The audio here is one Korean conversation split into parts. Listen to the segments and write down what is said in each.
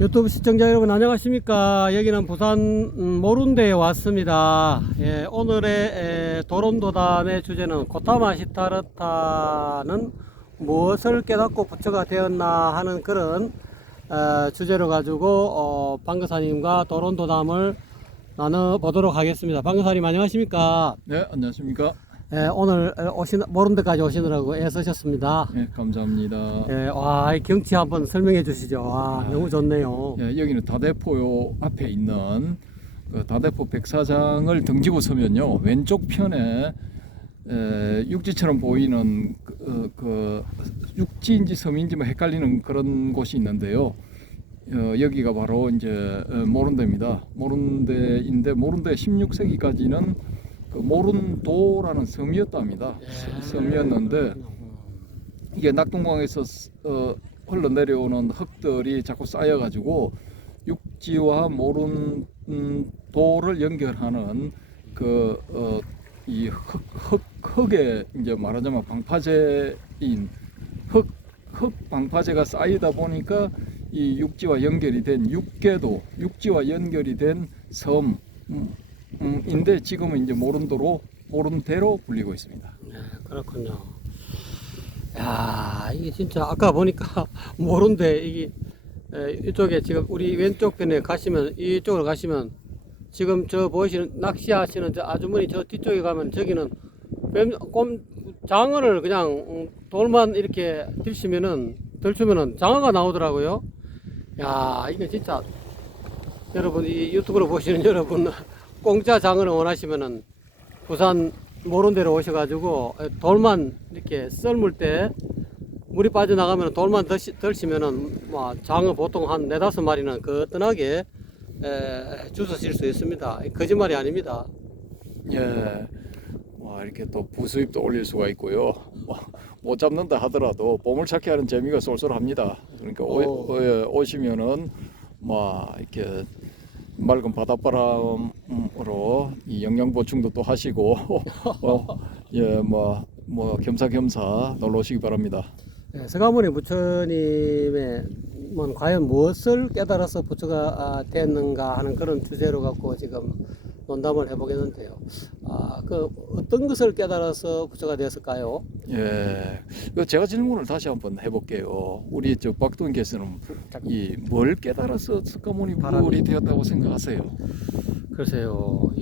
유튜브 시청자 여러분 안녕하십니까. 여기는 부산 모룬대에 왔습니다. 오늘의 도론도담의 주제는 고타마 시타르타는 무엇을 깨닫고 부처가 되었나 하는 그런 주제로 가지고 방거사님과 도론도담을 나눠보도록 하겠습니다. 방거사님 안녕하십니까. 네, 안녕하십니까. 오늘 모룬대까지 오시느라고 애쓰셨습니다. 네, 감사합니다. 와, 이 경치 한번 설명해 주시죠. 와, 너무 좋네요. 여기는 다대포 앞에 있는 그 다대포 백사장을 등지고 서면요, 왼쪽 편에 육지처럼 보이는 그 육지인지 섬인지 뭐 헷갈리는 그런 곳이 있는데요. 여기가 바로 이제 모룬대입니다. 모룬대인데 모룬대 16세기까지는 그 모룬도라는 섬이었답니다. 섬이었는데 이게 낙동강에서 흘러내려오는 흙들이 자꾸 쌓여가지고 육지와 모룬도를 연결하는 이 흙에 이제 말하자면 방파제인 흙 방파제가 쌓이다 보니까 이 육지와 연결이 된 육계도, 육지와 연결이 된 섬인데 지금은 이제 모룬대로 불리고 있습니다. 네, 그렇군요. 야, 이게 진짜 아까 보니까 모룬대 이게 이쪽에 지금 우리 왼쪽 편에 가시면 이쪽으로 가시면 지금 저 보이시는 낚시하시는 저 아주머니 저 뒤쪽에 가면 저기는 장어를 그냥 돌만 이렇게 들추면은 장어가 나오더라고요. 야, 이게 진짜 여러분 이 유튜브로 보시는 여러분 공짜 장어를 원하시면은 부산 모룬대로 오셔가지고 돌만 이렇게 썰물 때 물이 빠져나가면 돌만 덜시면은 뭐 장어 보통 한 4-5마리는 거뜬하게 주워질 수 있습니다. 거짓말이 아닙니다. 예, 이렇게 또 부수입도 올릴 수가 있고요. 못 잡는다 하더라도 보물찾기 하는 재미가 쏠쏠합니다. 그러니까 오시면은 이렇게 맑은 바닷바람으로 이 영양 보충도 또 하시고 겸사겸사 놀러 오시기 바랍니다. 서가모니 부처님의 과연 무엇을 깨달아서 부처가 되었는가 하는 그런 주제로 갖고 지금 논담을 해보겠는데요. 그 어떤 것을 깨달아서 부처가 되었을까요? 예, 제가 질문을 다시 한번 해볼게요. 우리 저 박동께서는 이 뭘 깨달아서 석가모니 불이 되었다고 생각하세요? 글쎄요,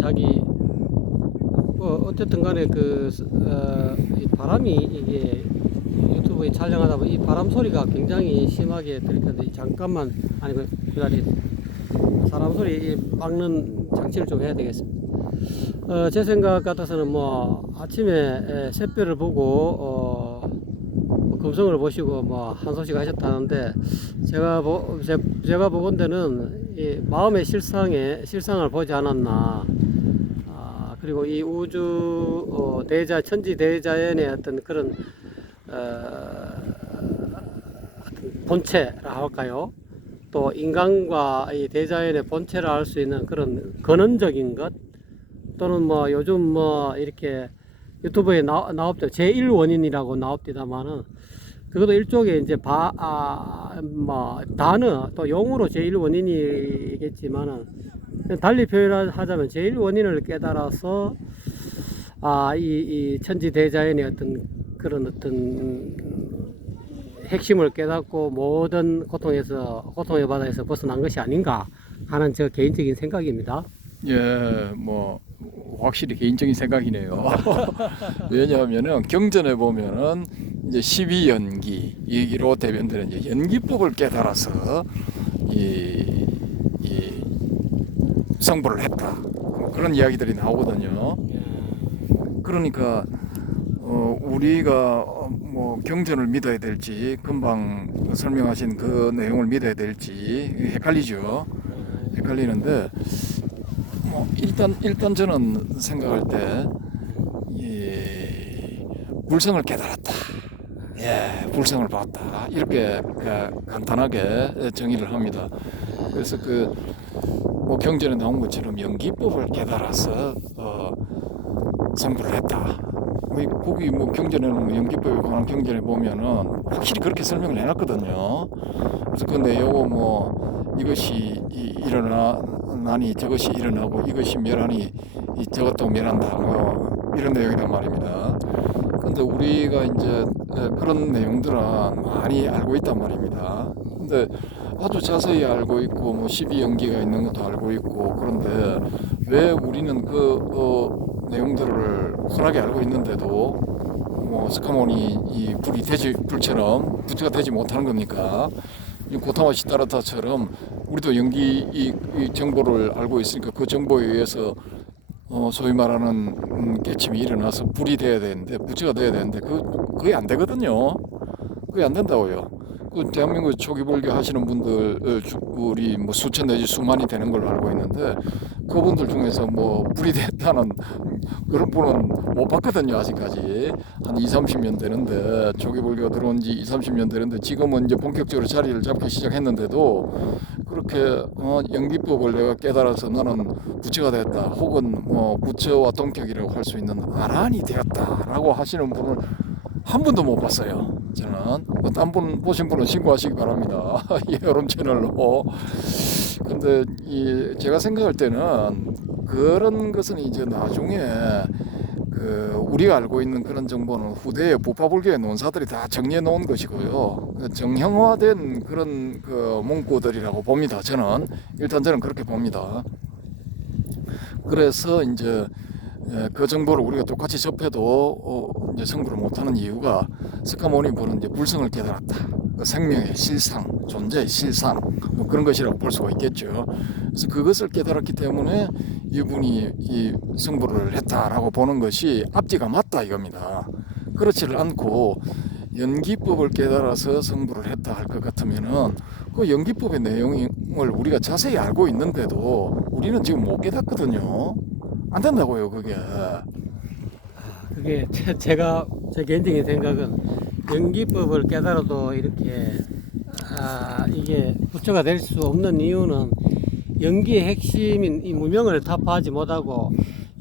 자기 어쨌든 간에 이 바람이 이게 유튜브에 촬영하다 보면 이 바람 소리가 굉장히 심하게 들릴 텐데 잠깐만 그 자리 사람 소리 막는 장치를 좀 해야 되겠습니다. 제 생각 같아서는 아침에 샛별을 보고 금성을 보시고 한소식 하셨다는데 제가 보건대는 이 마음의 실상을 보지 않았나. 그리고 이 우주 천지 대자연의 어떤 그런 본체라 할까요? 또 인간과 이 대자연의 본체를 알 수 있는 그런 근원적인 것, 또는 요즘 이렇게 유튜브에 나옵니다. 제1원인이라고 나옵니다만은 그것도 일종의 이제 단어 또 용어로 제1원인이겠지만은 달리 표현하자면 제1원인을 깨달아서 이 천지 대자연의 어떤 그런 핵심을 깨닫고 모든 고통의 바다에서 벗어난 것이 아닌가 하는 저 개인적인 생각입니다. 예, 확실히 개인적인 생각이네요. 왜냐하면은 경전에 보면은 이제 12연기로 대변되는 이제 연기법을 깨달아서 이 성불을 했다, 그런 이야기들이 나오거든요. 그러니까 우리가 경전을 믿어야 될지 금방 설명하신 그 내용을 믿어야 될지 헷갈리는데 일단 저는 생각할 때 불성을 깨달았다, 불성을 봤다, 이렇게 간단하게 정의를 합니다. 그래서 경전에 나온 것처럼 연기법을 깨달아서 성불을 했다. 거기 경전에는 연기법에 관한 경전에 보면은 확실히 그렇게 설명을 해놨거든요. 근데 요거 뭐 이것이 일어나니 저것이 일어나고 이것이 멸하니 저것도 멸한다 뭐 이런 내용이란 말입니다. 근데 우리가 이제 그런 내용들은 많이 알고 있단 말입니다. 근데 아주 자세히 알고 있고 뭐 12연기가 있는 것도 알고 있고, 그런데 왜 우리는 그 내용들을 흔하게 알고 있는데도 뭐 스카모니 이 불처럼 부처가 되지 못하는 겁니까? 이 고타마 시타라타처럼 우리도 연기 이 정보를 알고 있으니까 그 정보에 의해서 소위 말하는 깨침이 일어나서 불이 돼야 되는데, 부처가 돼야 되는데 그게 안 되거든요. 그게 안 된다고요. 그 대한민국 초기 불교 하시는 분들 우리 뭐 수천 내지 수만이 되는 걸로 알고 있는데, 그분들 중에서 뭐 불이 됐다는 그런 분은 못 봤거든요. 아직까지 한 20-30년 되는데, 초기 불교가 들어온 지 20-30년 되는데 지금은 이제 본격적으로 자리를 잡기 시작했는데도 그렇게 연기법을 내가 깨달아서 나는 부처가 됐다, 혹은 뭐 부처와 동격이라고 할 수 있는 아라한이 되었다라고 하시는 분을 한 번도 못 봤어요. 저는 딴 분 보신 분은 신고하시기 바랍니다. 이 여름 채널로. 근데 제가 생각할 때는 그런 것은 이제 나중에 우리가 알고 있는 그런 정보는 후대에 부파불교의 논사들이 다 정리해 놓은 것이고요. 정형화된 그런 문구들이라고 봅니다. 저는 그렇게 봅니다. 그래서 이제 그 정보를 우리가 똑같이 접해도 이제 성불을 못하는 이유가, 스카모니 분은 이제 불성을 깨달았다, 생명의 실상, 존재의 실상, 뭐 그런 것이라고 볼 수가 있겠죠. 그래서 그것을 깨달았기 때문에 이분이 이 성불을 했다라고 보는 것이 앞뒤가 맞다 이겁니다. 그렇지를 않고 연기법을 깨달아서 성불을 했다 할 것 같으면은 그 연기법의 내용을 우리가 자세히 알고 있는데도 우리는 지금 못 깨닫거든요. 안 된다고요, 그게. 그게 제가 제 개인적인 생각은, 연기법을 깨달아도 이렇게 이게 부처가 될 수 없는 이유는, 연기의 핵심인 이 무명을 타파하지 못하고,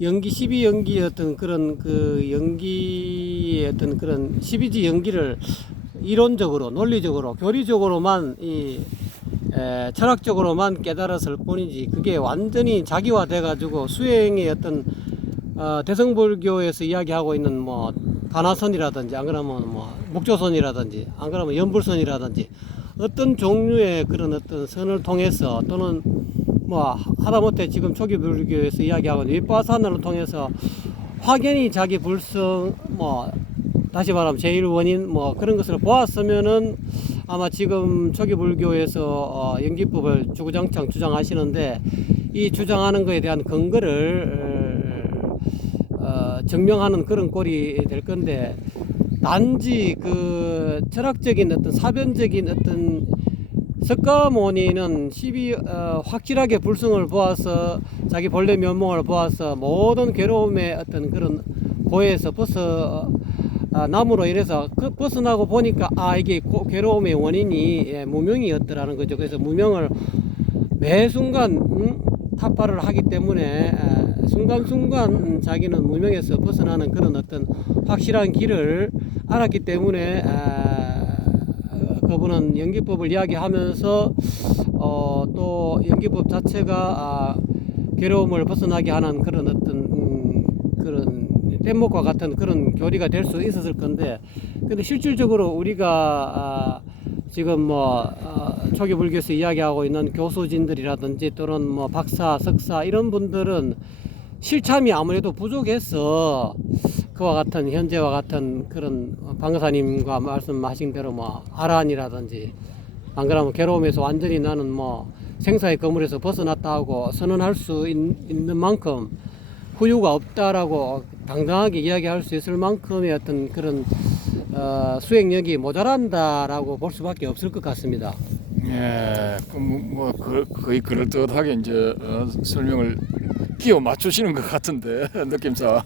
연기 12연기의 어떤 그런 연기의 어떤 그런 12지 연기를 이론적으로, 논리적으로, 교리적으로만 철학적으로만 깨달았을 뿐이지, 그게 완전히 자기화돼 가지고 수행의 어떤 대성불교에서 이야기하고 있는 뭐 가나선이라든지, 안 그러면 뭐 목조선이라든지, 안 그러면 연불선이라든지, 어떤 종류의 그런 어떤 선을 통해서, 또는 뭐 하다못해 지금 초기 불교에서 이야기하고 있는 윗바사나를 통해서 확연히 자기 불성, 뭐 다시 말하면 제일 원인 뭐 그런 것을 보았으면은, 아마 지금 초기 불교에서 연기법을 주구장창 주장하시는데, 이 주장하는 것에 대한 근거를 증명하는 그런 꼴이 될 건데, 단지 그 철학적인 어떤 사변적인 어떤 석가모니는 확실하게 불성을 보아서, 자기 본래 면목을 보아서 모든 괴로움의 어떤 그런 고에서 남으로 인해서 벗어나고 보니까 이게 괴로움의 원인이 무명이었더라는 거죠. 그래서 무명을 매 순간 타파를 하기 때문에 순간순간 자기는 무명에서 벗어나는 그런 어떤 확실한 길을 알았기 때문에, 그분은 연기법을 이야기하면서 또 연기법 자체가 괴로움을 벗어나게 하는 그런 어떤 그런 뗏목과 같은 그런 교리가 될 수 있었을 건데, 근데 실질적으로 우리가 지금 뭐 초기 불교에서 이야기하고 있는 교수진들이라든지, 또는 뭐 박사, 석사 이런 분들은 실참이 아무래도 부족해서 그와 같은 현재와 같은 그런 방사님과 말씀하신 대로 뭐 아란이라든지, 안 그러면 괴로움에서 완전히 나는 뭐 생사의 거물에서 벗어났다 하고 선언할 수 있는 만큼, 후유가 없다라고 당당하게 이야기할 수 있을 만큼의 어떤 그런 수행력이 모자란다라고 볼 수밖에 없을 것 같습니다. 예, 거의 그럴듯하게 이제 설명을 끼워 맞추시는 것 같은데 느낌상.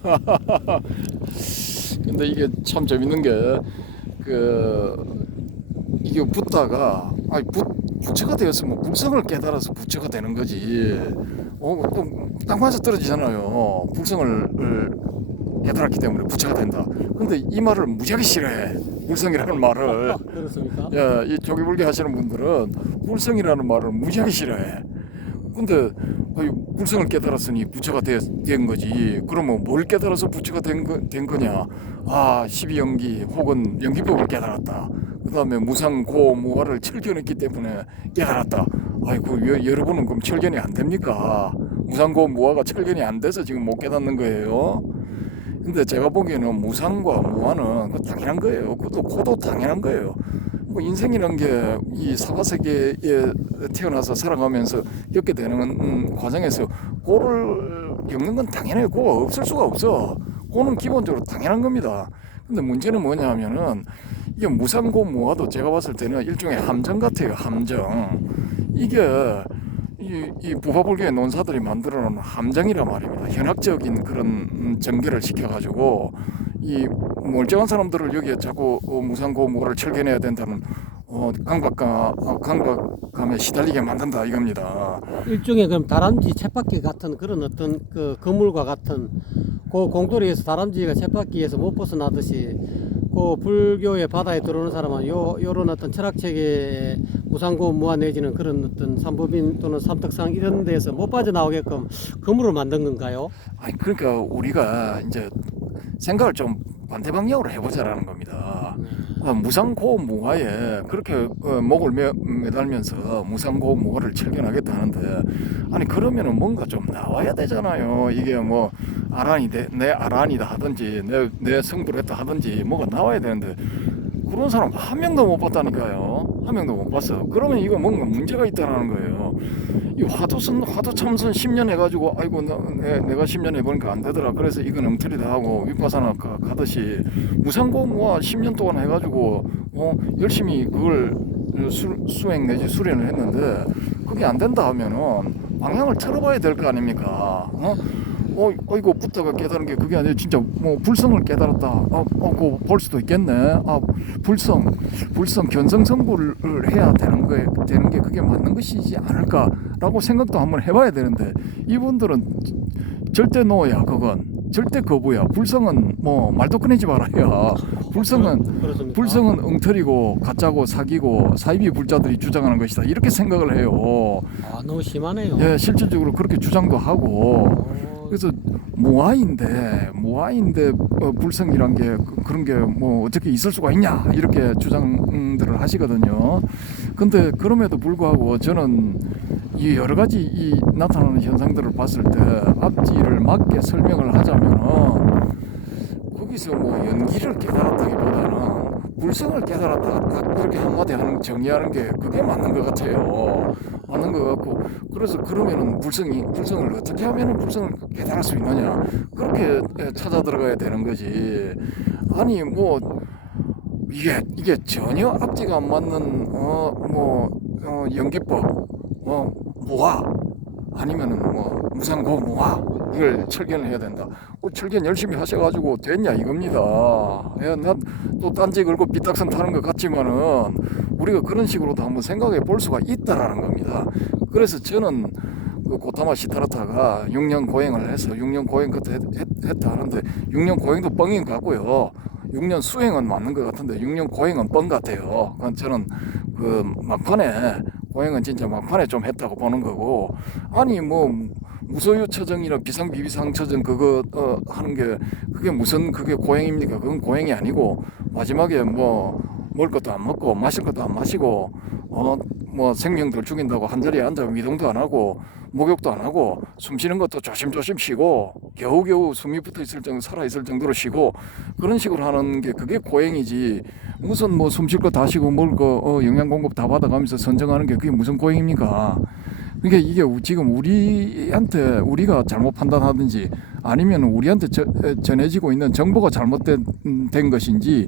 근데 이게 참 재밌는 게, 이게 붓다가 부처가 되었으면 불성을 깨달아서 부처가 되는 거지. 딱 맞아 떨어지잖아요. 불성을 깨달았기 때문에 부처가 된다. 근데 이 말을 무지하게 싫어해. 불성이라는 말을. 그렇습니까? 야, 이 조기불개 하시는 분들은 불성이라는 말을 무지하게 싫어해. 근데 불성을 깨달았으니 부처가 된 거지. 그러면 뭘 깨달아서 부처가 된 거냐? 아, 12연기 혹은 연기법을 깨달았다. 그 다음에 무상고무화를 철견했기 때문에 깨달았다. 아이고, 여러분은 그럼 철견이 안 됩니까? 무상고무화가 철견이 안 돼서 지금 못 깨닫는 거예요. 근데 제가 보기에는 무상과 무화는 당연한 거예요. 그것도 고도 당연한 거예요. 뭐 인생이란 게 이 사바세계에 태어나서 살아가면서 겪게 되는 과정에서 고를 겪는 건 당연해요. 고가 없을 수가 없어. 고는 기본적으로 당연한 겁니다. 근데 문제는 뭐냐면은 이게 무상고 무화도 제가 봤을 때는 일종의 함정 같아요. 함정. 이게 이 부파불교의 논사들이 만들어 놓은 함정이란 말입니다. 현학적인 그런 전개를 시켜가지고 이 멀쩡한 사람들을 여기에 자꾸 무상고무를 철개내야 된다는 강박감에 시달리게 만든다 이겁니다. 일종의 그럼 다람쥐 쳇바퀴 같은 그런 어떤 그 그물과 같은 그 공돌이에서 다람쥐가 쳇바퀴에서 못 벗어나듯이 그 불교의 바다에 들어오는 사람은 요런 어떤 철학 체계의 무상고 무한 내지는 그런 어떤 삼법인 또는 삼특상 이런 데서 못 빠져나오게끔 그물을 만든 건가요? 아니 그러니까 우리가 이제 생각을 좀 반대 방향으로 해보자라는 겁니다. 무상고무화에 그렇게 목을 매달면서 무상고무화를 철견하겠다는데 아니 그러면은 뭔가 좀 나와야 되잖아요. 이게 뭐 내 아란이다 하든지 내 성불 했다 하든지 뭐가 나와야 되는데 그런 사람 한 명도 못 봤다니까요. 한 명도 못 봤어. 그러면 이거 뭔가 문제가 있다라는 거예요. 이 화두 참선 10년 해가지고 아이고 내가 10년 해보니까 안 되더라. 그래서 이건 엉터리다 하고 윗바사나 가듯이 무상고무화 10년 동안 해가지고 열심히 그걸 수행 내지 수련을 했는데 그게 안 된다 하면은 방향을 틀어봐야 될 거 아닙니까? 이거 부터가 깨달은 게 그게 아니라 진짜 뭐 불성을 깨달았다. 그거 볼 수도 있겠네. 불성 견성성불을 해야 되는 게 그게 맞는 것이지 않을까라고 생각도 한번 해봐야 되는데 이분들은 절대 노야 그건 절대 거부야. 불성은 뭐 말도 꺼내지 말아야. 불성은 엉터리고 가짜고 사기고 사이비 불자들이 주장하는 것이다. 이렇게 생각을 해요. 아 너무 심하네요. 예, 실질적으로 그렇게 주장도 하고. 그래서 무아인데 불성이란 게 그런 게 뭐 어떻게 있을 수가 있냐 이렇게 주장들을 하시거든요. 근데 그럼에도 불구하고 저는 이 여러 가지 이 나타나는 현상들을 봤을 때 앞뒤를 맞게 설명을 하자면은 거기서 뭐 연기를 깨달았다기보다는 불성을 깨달았다 딱 이렇게 한마디 정의하는 게 그게 맞는 것 같아요. 맞는 것 같고 그래서 그러면은 불성을 어떻게 하면은 불성을 깨달을 수 있느냐 그렇게 찾아 들어가야 되는 거지. 아니 뭐 이게 전혀 앞뒤가 안 맞는 연기법 무화 아니면은 뭐 무상고무화 이걸 철견을 해야 된다. 철견 열심히 하셔가지고 됐냐 이겁니다. 난 또 딴지 걸고 삐딱선 타는 것 같지만은 우리가 그런 식으로도 한번 생각해 볼 수가 있다라는 겁니다. 그래서 저는 그 고타마 시타르타가 6년 고행을 해서 6년 고행 그때 했다 하는데 6년 고행도 뻥인 것 같고요. 6년 수행은 맞는 것 같은데 6년 고행은 뻥 같아요. 그건 저는 그 막판에 고행은 진짜 막판에 좀 했다고 보는 거고 아니 뭐 무소유처정이나 비상비비상처정 그거 하는 게 그게 무슨 그게 고행입니까? 그건 고행이 아니고 마지막에 뭐 먹을 것도 안 먹고 마실 것도 안 마시고 뭐 생명들 죽인다고 한 자리에 앉아 미동도 안 하고 목욕도 안 하고 숨 쉬는 것도 조심조심 쉬고 겨우겨우 숨이 붙어 있을 정도 살아 있을 정도로 쉬고 그런 식으로 하는 게 그게 고행이지 무슨 뭐 숨 쉴 거 다 쉬고 먹을 거 영양 공급 다 받아가면서 선정하는 게 그게 무슨 고행입니까? 그러니까 이게 지금 우리가 잘못 판단하든지 아니면 우리한테 전해지고 있는 정보가 잘못된 것인지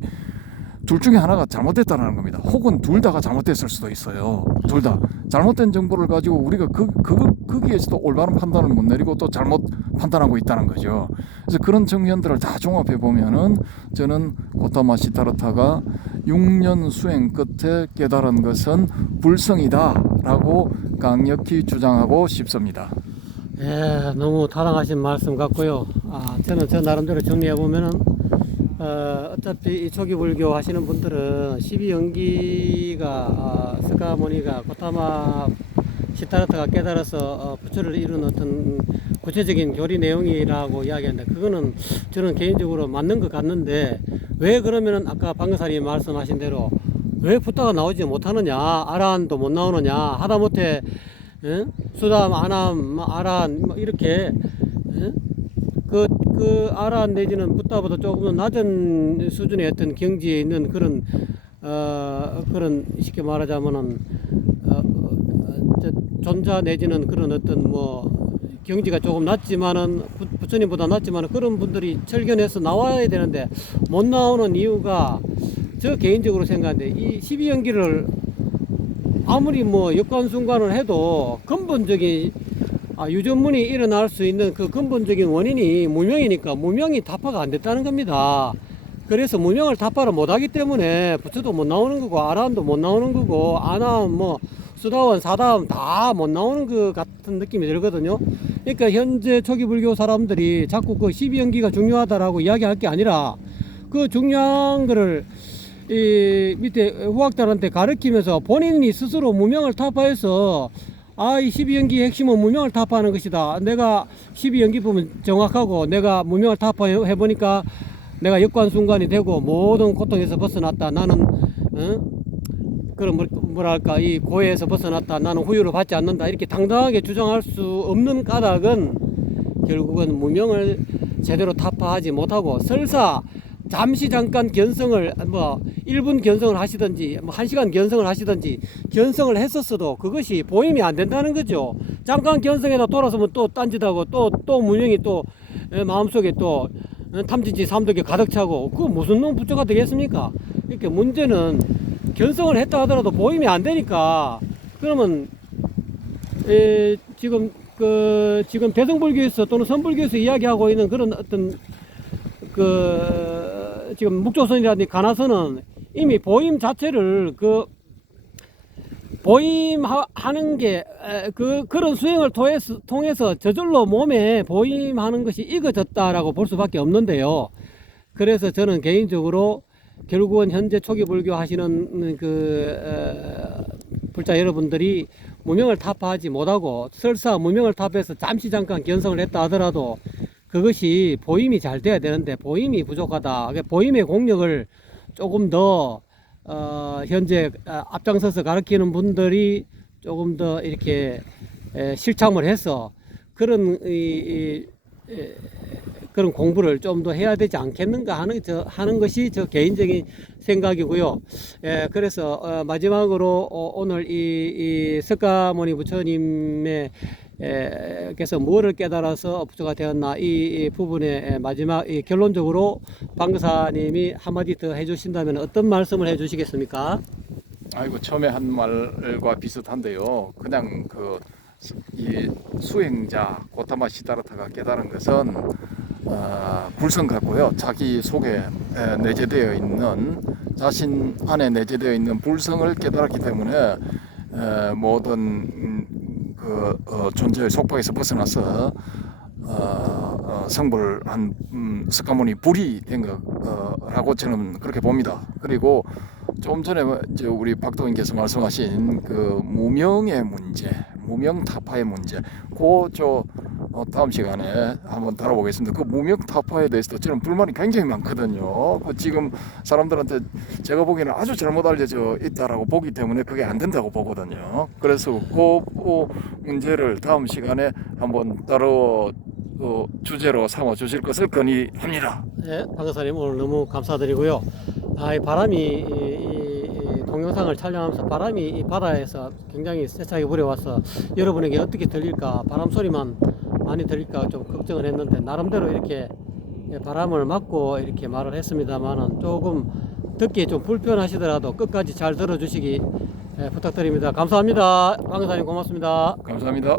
둘 중에 하나가 잘못됐다는 겁니다. 혹은 둘 다가 잘못됐을 수도 있어요. 둘 다 잘못된 정보를 가지고 우리가 거기에서도 올바른 판단을 못 내리고 또 잘못 판단하고 있다는 거죠. 그래서 그런 측면들을 다 종합해 보면은 저는 고타마 시타르타가 6년 수행 끝에 깨달은 것은 불성이다라고 강력히 주장하고 싶습니다. 예, 너무 타당하신 말씀 같고요. 저는 저 나름대로 정리해 보면은 어차피 이 초기 불교 하시는 분들은 12연기가 스가모니가 고타마 시타르타가 깨달아서 부처를 이룬 어떤 구체적인 교리 내용이라고 이야기하는데, 그거는 저는 개인적으로 맞는 것 같는데, 왜 그러면은 아까 방금사님 말씀하신 대로 왜 부타가 나오지 못하느냐, 아란도 못 나오느냐, 하다못해 수담, 아남, 아란 이렇게 그 아란 내지는 부타보다 조금 더 낮은 수준의 어떤 경지에 있는 그런 그런 쉽게 말하자면은 존자 내지는 그런 어떤 뭐 경지가 조금 낮지만은 부처님보다 낮지만은 그런 분들이 철견해서 나와야 되는데 못 나오는 이유가, 저 개인적으로 생각하는데 이 12연기를 아무리 뭐 역관순관을 해도 근본적인 유전문이 일어날 수 있는 그 근본적인 원인이 무명이니까 무명이 타파가 안 됐다는 겁니다. 그래서 무명을 타파를 못하기 때문에 부처도 못 나오는 거고 아라한도 못 나오는 거고 아나함 뭐 수다원 사다음 다 못 나오는 것 같은 느낌이 들거든요. 그러니까 현재 초기 불교 사람들이 자꾸 그 12연기가 중요하다라고 이야기할 게 아니라 그 중요한 거를 이 밑에 후학들한테 가르치면서 본인이 스스로 무명을 타파해서 이 12연기의 핵심은 무명을 타파하는 것이다. 내가 12연기 보면 정확하고 내가 무명을 타파해보니까 내가 역관순간이 되고 모든 고통에서 벗어났다. 나는 그런 뭐랄까 이 고해에서 벗어났다. 나는 후유를 받지 않는다. 이렇게 당당하게 주장할 수 없는 까닭은 결국은 무명을 제대로 타파하지 못하고 설사 잠시 잠깐 견성을 뭐 1분 견성을 하시든지 뭐 1시간 견성을 하시든지 견성을 했었어도 그것이 보임이 안 된다는 거죠. 잠깐 견성에다 돌아서면 또 딴짓하고 또 무명이 또 마음속에 또 탐진치 삼독에 가득 차고 그거 무슨 놈 부처가 되겠습니까? 이렇게 문제는 견성을 했다 하더라도 보임이 안 되니까, 그러면 지금 지금 대성불교에서 또는 선불교에서 이야기하고 있는 그런 어떤 지금 묵조선이라든지 가나선은 이미 보임 자체를 보임하는 게 그런 수행을 통해서 저절로 몸에 보임하는 것이 익어졌다라고 볼 수밖에 없는데요. 그래서 저는 개인적으로 결국은 현재 초기 불교 하시는 불자 여러분들이 무명을 타파하지 못하고 설사 무명을 타파해서 잠시 잠깐 견성을 했다 하더라도 그것이 보임이 잘 돼야 되는데 보임이 부족하다. 보임의 공력을 조금 더 현재 앞장서서 가르치는 분들이 조금 더 이렇게 실참을 해서 그런 그런 공부를 좀 더 해야 되지 않겠는가 하는 것이 저 개인적인 생각이고요. 그래서 마지막으로 오늘 이 석가모니 부처님의 께서 무엇을 깨달아서 부처가 되었나 이 부분에 마지막 결론적으로 방금사님이 한마디 더 해주신다면 어떤 말씀을 해주시겠습니까? 아이고, 처음에 한 말과 비슷한데요. 그냥 이 수행자 고타마 시다르타가 깨달은 것은 불성 같고요. 자기 속에 내재되어 있는, 자신 안에 내재되어 있는 불성을 깨달았기 때문에 모든 존재의 속박에서 벗어나서 성불한 석가모니 불이 된 거라고 저는 그렇게 봅니다. 그리고 좀 전에 우리 박도인께서 말씀하신 그 무명의 문제, 무명 타파의 문제, 다음 시간에 한번 다뤄보겠습니다. 그 무명 타파에 대해서도 저는 불만이 굉장히 많거든요. 지금 사람들한테 제가 보기에는 아주 잘못 알려져 있다라고 보기 때문에 그게 안 된다고 보거든요. 그래서 그 문제를 다음 시간에 한번 따로 주제로 삼아 주실 것을 건의합니다. 네, 방금사님 오늘 너무 감사드리고요. 이 바람이 이 동영상을 촬영하면서 바람이 이 바다에서 굉장히 세차게 불어와서 여러분에게 어떻게 들릴까, 바람 소리만 많이 들릴까 좀 걱정을 했는데 나름대로 이렇게 바람을 맞고 이렇게 말을 했습니다만은 조금 듣기 좀 불편하시더라도 끝까지 잘 들어주시기 부탁드립니다. 감사합니다. 방금사님 고맙습니다. 감사합니다.